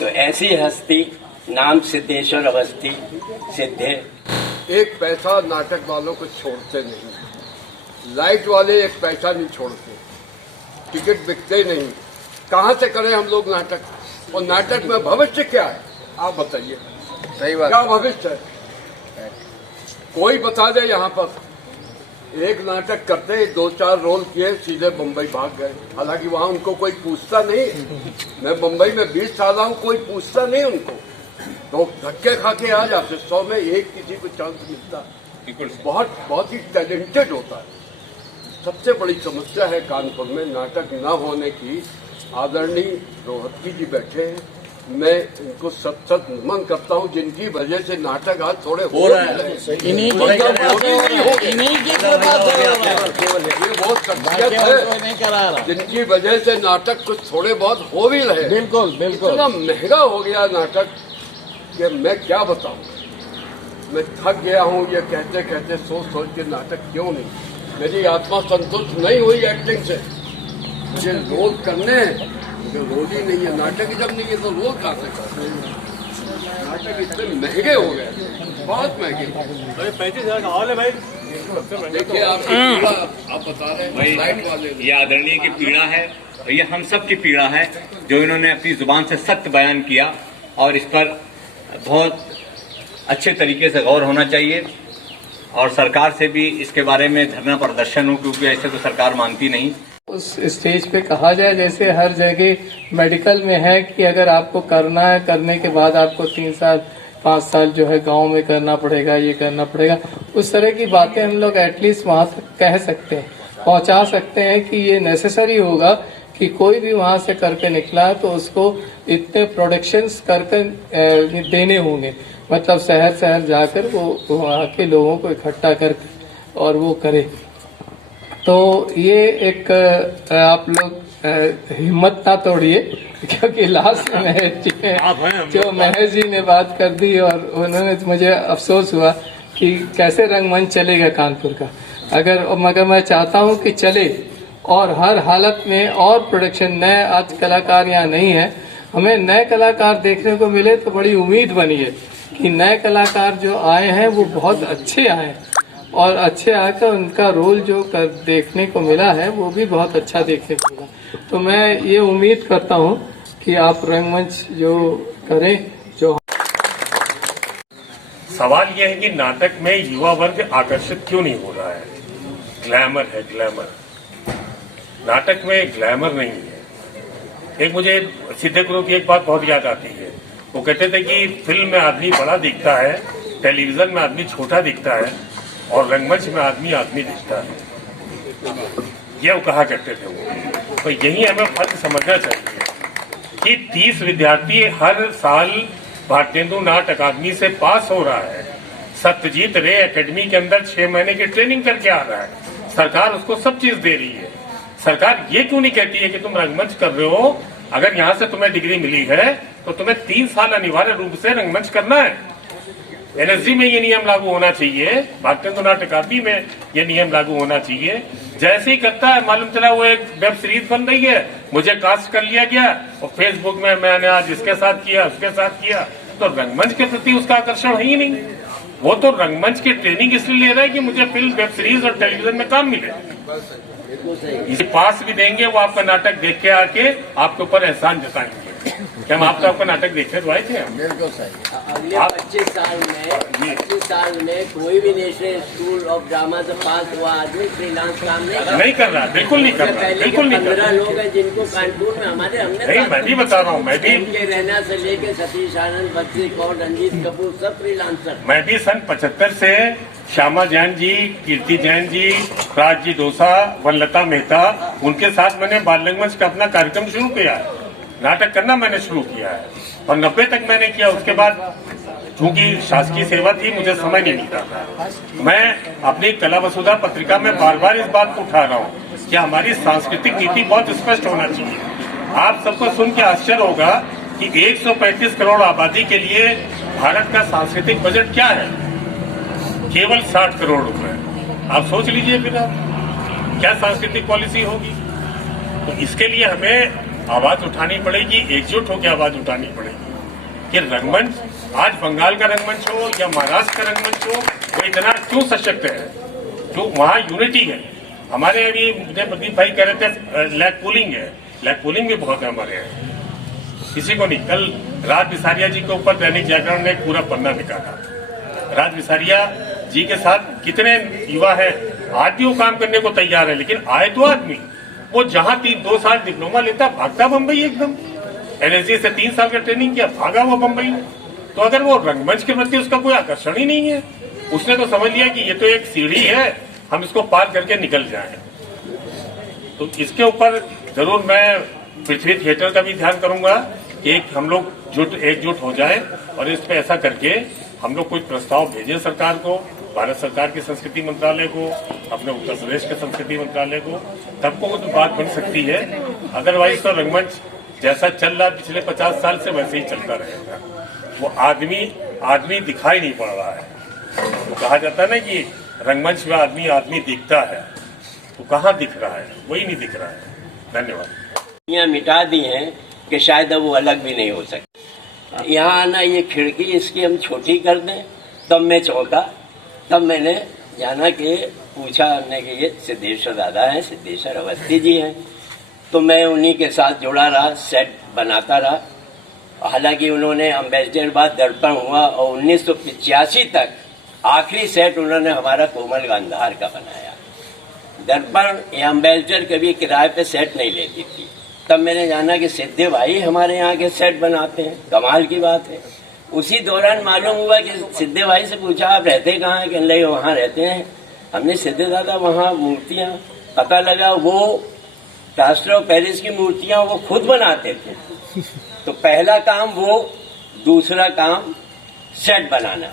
तो ऐसी हस्ती नाम सिद्धेश्वर अवस्थी सिद्धे। एक पैसा नाटक वालों को छोड़ते नहीं, लाइट वाले एक पैसा नहीं छोड़ते, टिकट बिकते नहीं। कहाँ से करें हम लोग नाटक? और नाटक में भविष्य क्या है आप बताइए? सही बात। क्या भविष्य है? कोई बता दे। यहाँ पर एक नाटक करते 2-4 रोल किए, सीधे मुंबई भाग गए। हालांकि वहाँ उनको कोई पूछता नहीं। मैं मुंबई में 20 साल रहा हूँ, कोई पूछता नहीं उनको, तो धक्के खा के आ जाते। 100 में एक किसी को चांस मिलता। बहुत ही टैलेंटेड होता है। सबसे बड़ी समस्या है कानपुर में नाटक न होने की। आदरणीय रोहतगी जी बैठे हैं, मैं इनको सत नमन करता हूं, जिनकी वजह से नाटक आज थोड़े हो रहे हैं। इन्हीं की वो शख्सियत है जिनकी वजह से नाटक कुछ थोड़े बहुत हो भी रहे। बिल्कुल बिल्कुल। इतना महंगा हो गया नाटक कि मैं क्या बताऊं। मैं थक गया हूं ये कहते कहते, सोच के नाटक क्यों नहीं। मेरी आत्मा संतुष्ट नहीं हुई एक्टिंग से। मुझे रोल करने हैं, मुझे रोल ही नहीं है। नाटक जब नहीं है तो रोल कहाँ से करते? नाटक इतने महंगे हो गए, बहुत महंगे। 35,000 का हॉल है भाई। देखिए आप बता रहे हैं लाइट वाले। ये आदरणीय की पीड़ा है और ये हम सब की पीड़ा है, जो इन्होंने अपनी जुबान से सत्य बयान किया। और इस पर बहुत अच्छे तरीके से गौर होना चाहिए और सरकार से भी इसके बारे में धरना प्रदर्शन हो, क्योंकि ऐसे तो सरकार मानती नहीं। उस स्टेज पे कहा जाए जैसे हर जगह मेडिकल में है कि अगर आपको करना है, करने के बाद आपको 3 साल 5 साल जो है गांव में करना पड़ेगा, ये करना पड़ेगा। उस तरह की बातें हम लोग एटलीस्ट वहां तक कह सकते हैं, पहुंचा सकते हैं कि ये नेसेसरी होगा कि कोई भी वहां से करके निकला है तो उसको इतने प्रोडक्शंस करके देने होंगे। मतलब शहर शहर जाकर वो वहाँ के लोगों को इकट्ठा करके और वो करे। तो ये एक आप लोग हिम्मत ना तोड़िए, क्योंकि लास्ट में जो महेश जी ने बात कर दी और उन्होंने, मुझे अफसोस हुआ कि कैसे रंगमंच चलेगा कानपुर का। मगर मैं चाहता हूं कि चले और हर हालत में और प्रोडक्शन नए, आज कलाकार यहाँ नहीं है, हमें नए कलाकार देखने को मिले तो बड़ी उम्मीद बनी है कि नए कलाकार जो आए हैं वो बहुत अच्छे आए हैं और अच्छे आकर उनका रोल जो देखने को मिला है वो भी बहुत अच्छा देखने को मिला। तो मैं ये उम्मीद करता हूँ कि आप रंगमंच जो करें। जो सवाल यह है कि नाटक में युवा वर्ग आकर्षित क्यों नहीं हो रहा है? ग्लैमर है, ग्लैमर। नाटक में ग्लैमर नहीं है। एक मुझे सिद्धे गुरु की एक बात बहुत याद आती है। वो कहते थे कि फिल्म में आदमी बड़ा दिखता है, टेलीविजन में आदमी छोटा दिखता है और रंगमंच में आदमी दिखता है। ये वो कहा करते थे वो। तो यही हमें फर्क समझना चाहिए कि 30 विद्यार्थी हर साल भारतेंदु नाट्य अकादमी से पास हो रहा है। सत्यजीत रे एकेडमी के अंदर 6 महीने की ट्रेनिंग करके आ रहा है। सरकार उसको सब चीज दे रही है। सरकार ये क्यों नहीं कहती है कि तुम रंगमंच कर रहे हो, अगर यहाँ से तुम्हें डिग्री मिली है तो तुम्हें 3 साल अनिवार्य रूप से रंगमंच करना है। एनएसजी में ये नियम लागू होना चाहिए, भारतेंदु नाट्य अकादमी में ये नियम लागू होना चाहिए। जैसे ही करता है मालूम चला वो एक वेब सीरीज बन रही है, मुझे कास्ट कर लिया गया और फेसबुक में मैंने आज इसके साथ किया, उसके साथ किया। तो रंगमंच के प्रति उसका आकर्षण है ही नहीं। वो तो रंगमंच की ट्रेनिंग इसलिए ले रहा है कि मुझे फिल्म, वेब सीरीज और टेलीविजन में काम मिले। इसे पास भी देंगे, वो आपका नाटक देख के आके आपके ऊपर एहसान जताएंगे। क्या हम आपका नाटक देखने तो आए थे? बिल्कुल सही। अगले 25 साल में कोई भी नेशनल स्कूल ऑफ ड्रामा से पास हुआ आदमी फ्रीलांस काम नहीं कर रहा। बिल्कुल नहीं कर रहा, बिल्कुल नहीं कर रहा। 15 लोग हैं जिनको कानपुर में हमने नहीं, मैं भी बता रहा हूँ। मैं भी रहना से लेके सतीश आनंद, बच्ची कौर, रंजीत कपूर सब फ्रीलांसर। मैं भी सन 75 से श्यामा जैन जी, कीर्ति जैन जी, राज जी डोसा, वनलता मेहता, उनके साथ मैंने बाल रंगमंच का अपना कार्यक्रम शुरू किया है। नाटक करना मैंने शुरू किया है और 90 तक मैंने किया। उसके बाद चूंकि शासकीय सेवा थी, मुझे समय नहीं मिलता था। मैं अपनी कला वसुधा पत्रिका में बार बार इस बात को उठा रहा हूँ कि हमारी सांस्कृतिक नीति बहुत स्पष्ट होना चाहिए। आप सबको सुन के आश्चर्य होगा कि 135 करोड़ आबादी के लिए भारत का सांस्कृतिक बजट क्या है? केवल 60 करोड़ रुपए। आप सोच लीजिए फिर आप क्या सांस्कृतिक पॉलिसी होगी। तो इसके लिए हमें आवाज उठानी पड़ेगी, एकजुट होकर आवाज उठानी पड़ेगी। कि रंगमंच आज बंगाल का रंगमंच हो या महाराष्ट्र का रंगमंच हो, वो इतना क्यों सशक्त है, क्यों वहाँ यूनिटी है। हमारे अभी मुझे प्रदीप भाई कह रहे थे लैग पुलिंग है, लैग पुलिंग भी बहुत है हमारे यहाँ, किसी को नहीं। कल राज बिसारिया जी के ऊपर दैनिक जागरण ने पूरा पन्ना निकाला। राज बिसारिया जी के साथ कितने युवा हैं, आज भी वो काम करने को तैयार है, लेकिन आए तो आदमी वो जहां 2 साल डिप्लोमा लेता भागता बम्बई, एकदम एनएसजी से 3 साल का ट्रेनिंग किया, भागा वो बम्बई। तो अगर वो रंगमंच के प्रति उसका कोई आकर्षण ही नहीं है, उसने तो समझ लिया कि ये तो एक सीढ़ी है, हम इसको पार करके निकल जाएं। तो इसके ऊपर जरूर मैं पृथ्वी थिएटर का भी ध्यान करूंगा कि हम लोग एकजुट हो जाए और इस पे ऐसा करके हम लोग कोई प्रस्ताव भेजें सरकार को, भारत सरकार के संस्कृति मंत्रालय को, अपने उत्तर प्रदेश के संस्कृति मंत्रालय को, तब को तो बात बन सकती है। अदरवाइज तो रंगमंच जैसा चल रहा पिछले 50 साल से वैसे ही चलता रहेगा। वो आदमी दिखाई नहीं पड़ रहा है। तो कहा जाता है ना कि रंगमंच में आदमी दिखता है, तो कहाँ दिख रहा है, वही नहीं दिख रहा है। धन्यवाद। मिटा दी हैं कि शायद अब वो अलग भी नहीं हो सकती। यहाँ आना, ये खिड़की इसकी हम छोटी कर दें, तब मैं चौंका। तब मैंने जाना कि पूछा हमने कि ये सिद्धेश्वर दादा हैं, सिद्धेश्वर अवस्थी जी हैं। तो मैं उन्हीं के साथ जुड़ा रहा, सेट बनाता रहा। हालांकि उन्होंने अम्बेसडर बाद दर्पण हुआ और 1985 तक आखिरी सेट उन्होंने हमारा कोमल गांधार का बनाया। दर्पण या अम्बेसडर कभी किराए पे सेट नहीं लेती थी। तब मैंने जाना कि सिद्धे भाई हमारे यहाँ के सेट बनाते हैं, कमाल की बात है। उसी दौरान मालूम हुआ कि सिद्धे भाई से पूछा आप रहते कहाँ हैं, कि नहीं वहाँ रहते हैं। हमने सिद्धे दादा वहाँ मूर्तियाँ, पता लगा वो प्लास्टर ऑफ पेरिस की मूर्तियाँ वो खुद बनाते थे। तो पहला काम वो, दूसरा काम सेट बनाना।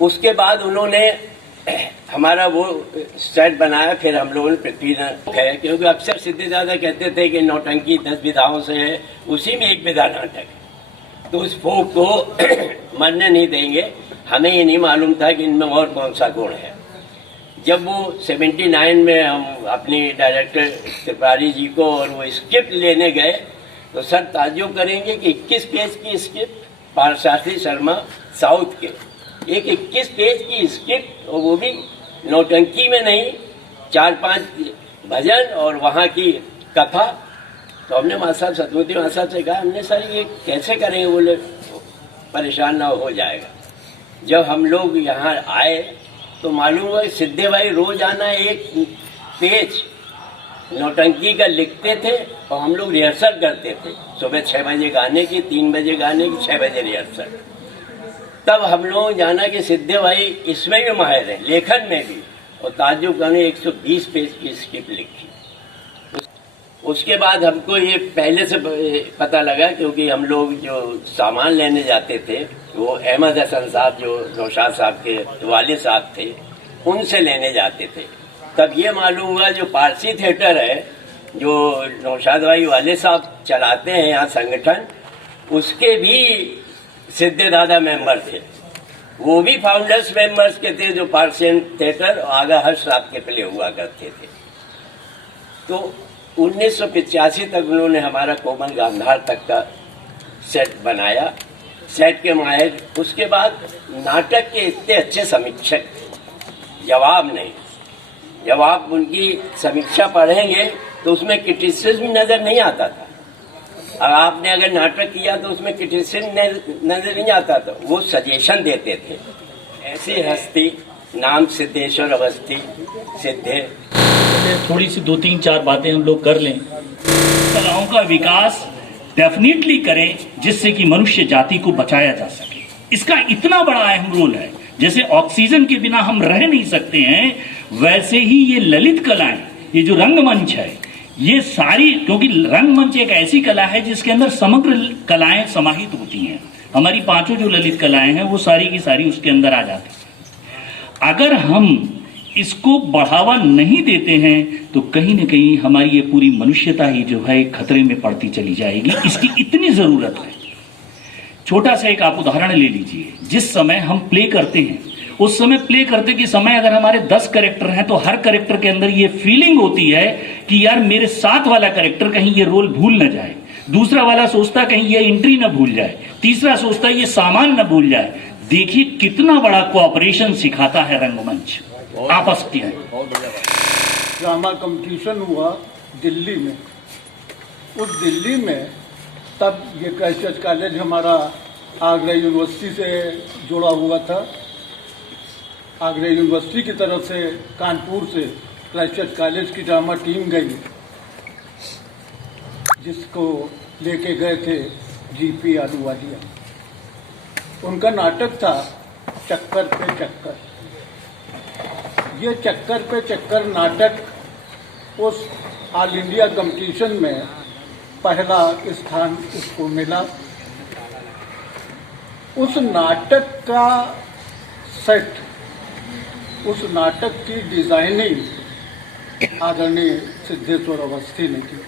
उसके बाद उन्होंने हमारा वो सेट बनाया। फिर हम लोगों ने पृथ्वीनाथ है, क्योंकि अक्सर सिद्धे दादा कहते थे कि नौटंकी 10 विधाओं से है, उसी में एक विधा नाटक। तो उस फोक को मरने नहीं देंगे। हमें ये नहीं मालूम था कि इनमें और कौन सा गुण है। जब वो 79 में हम अपनी डायरेक्टर त्रिपाठी जी को और वो स्क्रिप्ट लेने गए, तो सर ताज्जुब करेंगे कि 21 पेज की स्क्रिप्ट, पारशास्त्री शर्मा साउथ के, एक 21 पेज की स्क्रिप्ट, और वो भी नौटंकी में नहीं, 4-5 भजन और वहाँ की कथा। तो हमने माँ साहब, सतमूर्ति माँ साहब से कहा, हमने सर ये कैसे करेंगे? बोले परेशान ना हो जाएगा। जब हम लोग यहाँ आए तो मालूम हुआ सिद्धे भाई रोजाना एक पेज नौटंकी का लिखते थे और हम लोग रिहर्सल करते थे। सुबह 6 बजे गाने की, 3 बजे गाने की, 6 बजे रिहर्सल। तब हम लोग जाना कि सिद्धे भाई इसमें भी माहिर है, लेखन में भी। और ताज्जुब करने 120 पेज की स्क्रिप्ट लिखी। उसके बाद हमको ये पहले से पता लगा, क्योंकि हम लोग जो सामान लेने जाते थे वो अहमद हसन साहब जो नौशाद साहब के वाले साहब थे, उनसे लेने जाते थे। तब ये मालूम हुआ जो पारसी थिएटर है, जो नौशाद भाई वाले साहब चलाते हैं यहाँ संगठन, उसके भी सिद्धे दादा मेंबर थे। वो भी फाउंडर्स मेंबर्स के थे, जो पारसियन थिएटर आगा हर्ष साहब के पहले हुआ करते थे। तो 1985 तक उन्होंने हमारा कोमल गांधार तक का सेट बनाया, सेट के माहिर। उसके बाद नाटक के इतने अच्छे समीक्षक थे, जवाब नहीं। जब आप उनकी समीक्षा पढ़ेंगे तो उसमें क्रिटिसिज्म नजर नहीं आता था। और आपने अगर नाटक किया तो उसमें क्रिटिसिज्म नजर नहीं आता था, वो सजेशन देते थे। ऐसी हस्ती, नाम सिद्धेश्वर अवस्थी, सिद्धे। थोड़ी सी 2-3-4 बातें हम लोग कर लें। कलाओं का विकास डेफिनेटली करें जिससे कि मनुष्य जाति को बचाया जा सके। इसका इतना बड़ा अहम रोल है। जैसे ऑक्सीजन के बिना हम रह नहीं सकते हैं, वैसे ही ये ललित कलाएं, ये जो रंगमंच है, ये सारी, क्योंकि रंगमंच एक ऐसी कला है जिसके अंदर समग्र कलाएं समाहित होती हैं। हमारी 5 जो ललित कलाएं हैं वो सारी की सारी उसके अंदर आ जाती हैं। अगर हम इसको बढ़ावा नहीं देते हैं तो कहीं ना कहीं हमारी ये पूरी मनुष्यता ही जो है खतरे में पड़ती चली जाएगी। इसकी इतनी जरूरत है। छोटा सा एक आप उदाहरण ले लीजिए। जिस समय हम प्ले करते हैं, उस समय प्ले करते के समय अगर हमारे 10 कैरेक्टर हैं तो हर कैरेक्टर के अंदर ये फीलिंग होती है कि यार मेरे साथ वाला कैरेक्टर कहीं ये रोल भूल न जाए। दूसरा वाला सोचता कहीं ये एंट्री न भूल जाए, तीसरा सोचता ये सामान न भूल जाए। देखिए कितना बड़ा कोऑपरेशन सिखाता है रंगमंच आपस में। ड्रामा कंपटीशन हुआ दिल्ली में। उस दिल्ली में तब ये क्राइस्ट चर्च कॉलेज हमारा आगरा यूनिवर्सिटी से जुड़ा हुआ था। आगरा यूनिवर्सिटी की तरफ से कानपुर से क्राइस्ट चर्च कॉलेज की ड्रामा टीम गई, जिसको लेके गए थे जीपी आलूवालिया। उनका नाटक था चक्कर पे चक्कर। ये चक्कर पे चक्कर नाटक उस ऑल इंडिया कंपटीशन में पहला स्थान उसको मिला। उस नाटक का सेट, उस नाटक की डिजाइनिंग आदरणीय सिद्धेश्वर अवस्थी ने की।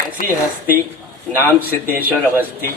ऐसी हस्ती नाम सिद्धेश्वर अवस्थी